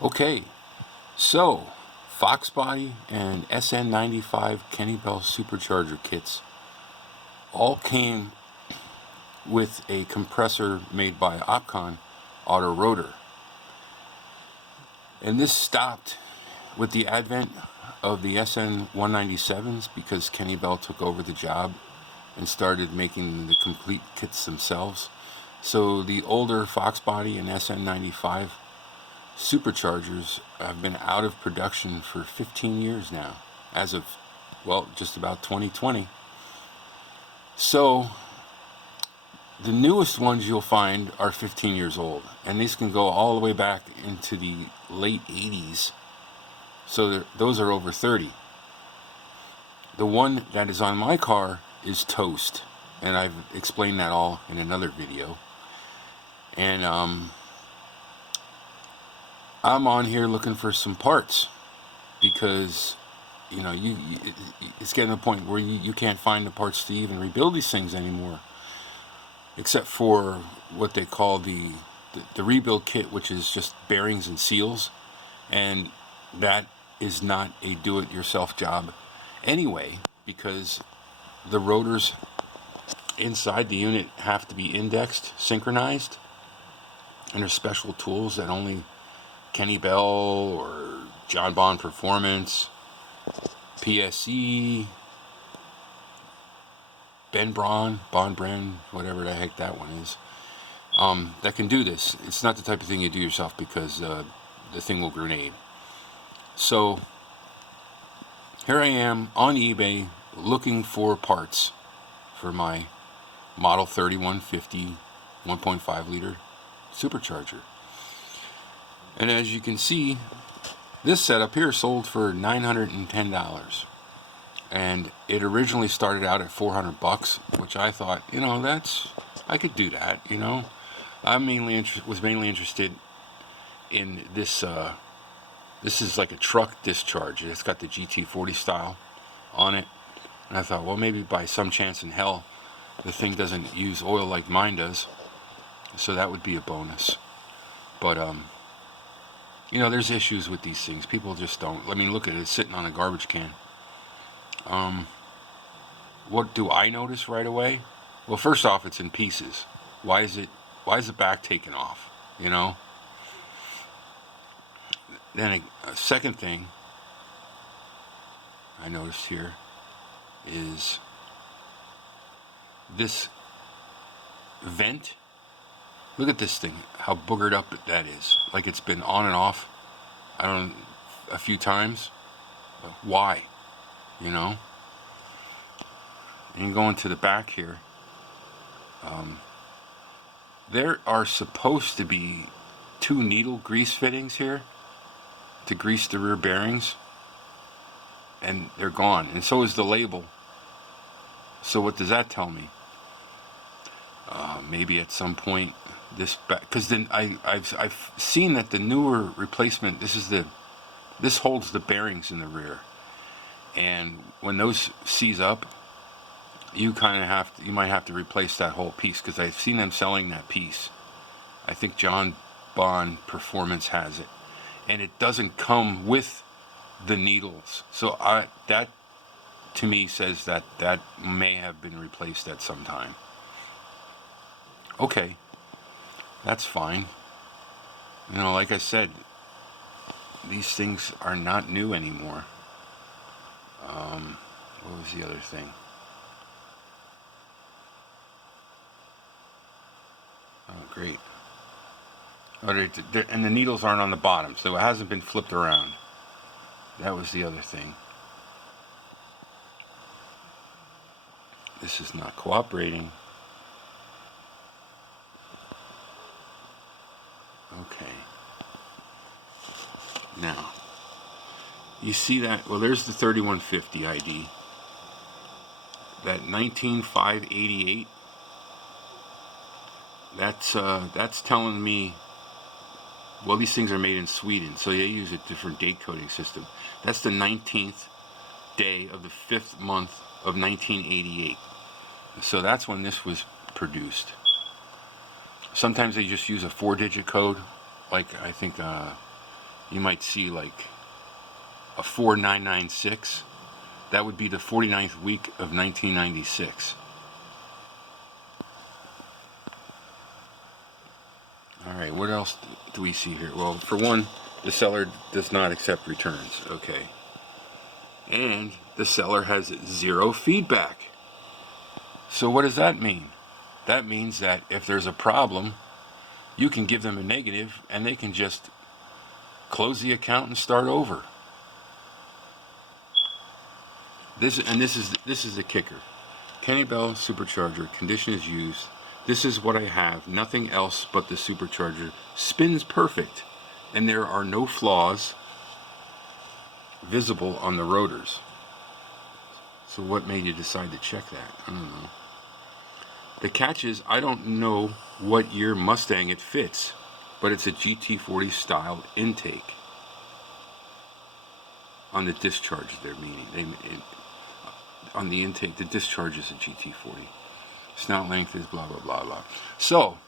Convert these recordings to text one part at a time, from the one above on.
Okay, so Foxbody and SN95 Kenne Supercharger kits all came with a compressor made by Opcon Autorotor. And this stopped with the advent of the SN197s because Kenne took over the job and started making the complete kits themselves. So the older Foxbody and SN95 Superchargers have been out of production for 15 years now, as of, well, just about 2020. So the newest ones you'll find are 15 years old, and these can go all the way back into the late 80s. So those are over 30. The one that is on my car is toast, and I've explained that all in another video. And I'm on here looking for some parts because, you know, it's getting to the point where you can't find the parts to even rebuild these things anymore, except for what they call the rebuild kit, which is just bearings and seals, and that is not a do-it-yourself job anyway, because the rotors inside the unit have to be indexed, synchronized, and there's special tools that only Kenne or John Bond Performance, PSE, Ben Braun, Bond Bren, whatever the heck that one is, that can do this. It's not the type of thing you do yourself because the thing will grenade. So here I am on eBay looking for parts for my Model 3150 1.5 liter Supercharger. And as you can see, this setup here sold for $910. And it originally started out at $400, which I thought, you know, I could do that, you know. I was mainly interested in this. This is like a truck discharge. It's got the GT40 style on it. And I thought, well, maybe by some chance in hell, the thing doesn't use oil like mine does. So that would be a bonus. But, you know, there's issues with these things. People just don't. I mean, look at it. It's sitting on a garbage can. What do I notice right away? Well, first off, it's in pieces. Why is the back taken off? You know? Then a second thing I noticed here is this vent. Look at this thing, how boogered up that is. Like it's been on and off, a few times. Why? You know? And you go into the back here. There are supposed to be 2 needle grease fittings here to grease the rear bearings. And they're gone. And so is the label. So what does that tell me? Maybe at some point this back, because then I've seen that the newer replacement, this holds the bearings in the rear, and when those seize up, you might have to replace that whole piece, because I've seen them selling that piece. I think John Bond Performance has it, and it doesn't come with the needles. So that to me says that may have been replaced at some time. Okay, that's fine. You know, like I said, these things are not new anymore. What was the other thing? Oh, great. Oh, and the needles aren't on the bottom, so it hasn't been flipped around. That was the other thing. This is not cooperating. Okay. Now, you see that? Well, there's the 3150 ID. That 19588. That's telling me. Well, these things are made in Sweden, so they use a different date coding system. That's the 19th day of the 5th month of 1988. So that's when this was produced. Sometimes they just use a 4-digit code, like I think you might see like a 4996. That would be the 49th week of 1996. Alright, what else do we see here? Well, for one, the seller does not accept returns. Okay. And the seller has 0 feedback. So what does that mean? That means that if there's a problem, you can give them a negative and they can just close the account and start over. This is the kicker. Kenne Supercharger, condition is used. This is what I have, nothing else but the supercharger. Spins perfect, and there are no flaws visible on the rotors. So what made you decide to check that? I don't know. The catch is, I don't know what year Mustang it fits, but it's a GT40 style intake. On the discharge, they're meaning. On the intake, the discharge is a GT40. Snout length is blah, blah, blah, blah. So,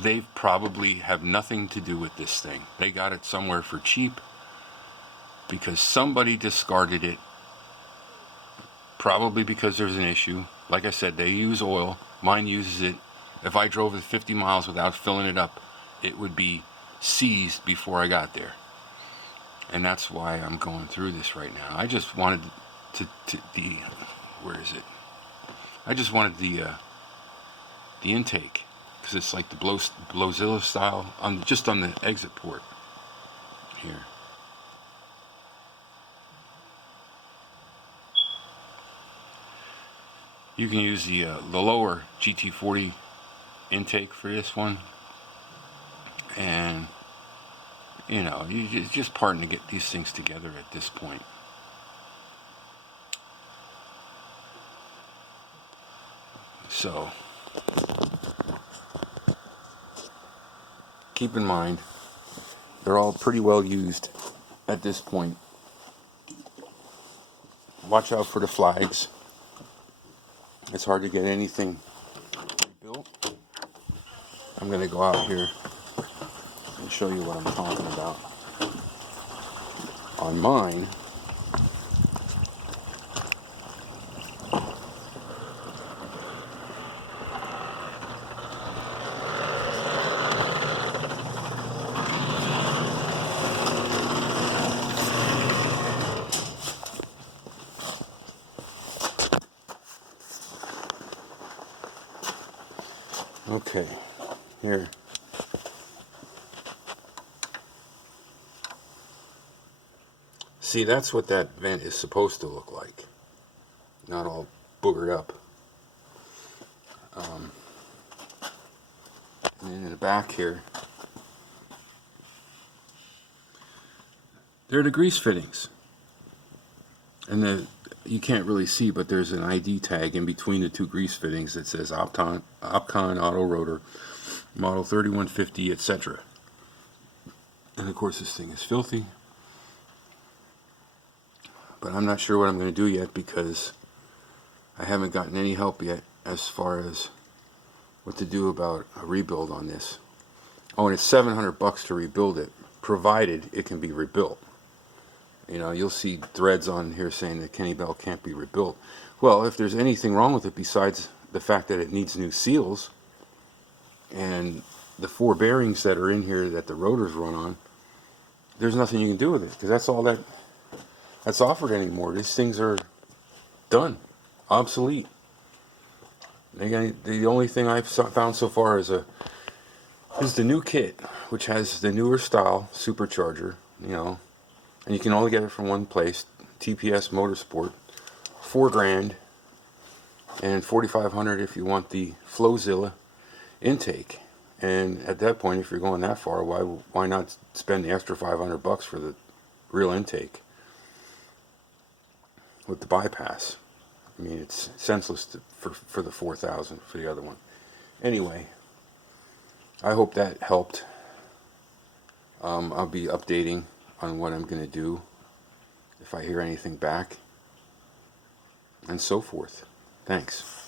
they probably have nothing to do with this thing. They got it somewhere for cheap because somebody discarded it. Probably because there's an issue. Like I said, they use oil. Mine uses it. If I drove it 50 miles without filling it up, it would be seized before I got there. And that's why I'm going through this right now. I just wanted where is it? I just wanted the intake, because it's like the Blowzilla style just on the exit port here. You can use the lower GT40 intake for this one, and you know, it's just parting to get these things together at this point. So, keep in mind, they're all pretty well used at this point. Watch out for the flags. It's hard to get anything rebuilt. I'm going to go out here and show you what I'm talking about. On mine, okay, here. See, that's what that vent is supposed to look like. Not all boogered up. And then in the back here, they're the grease fittings. And you can't really see, but there's an ID tag in between the two grease fittings that says Opcon Autorotor, model 3150, etc. And of course this thing is filthy. But I'm not sure what I'm going to do yet, because I haven't gotten any help yet as far as what to do about a rebuild on this. Oh, and it's $700 to rebuild it, provided it can be rebuilt. You know, you'll see threads on here saying that Kenne can't be rebuilt. Well, if there's anything wrong with it besides the fact that it needs new seals and the 4 bearings that are in here that the rotors run on, there's nothing you can do with it, because that's all that's offered anymore. These things are done, obsolete. The only thing I've found so far is the new kit, which has the newer style supercharger, you know, and you can only get it from one place, TPS Motorsport, $4,000, and $4,500 if you want the Flowzilla intake. And at that point, if you're going that far, why not spend the extra $500 for the real intake with the bypass? I mean, it's senseless for the $4,000 for the other one. Anyway, I hope that helped. I'll be updating on what I'm going to do if I hear anything back, and so forth. Thanks.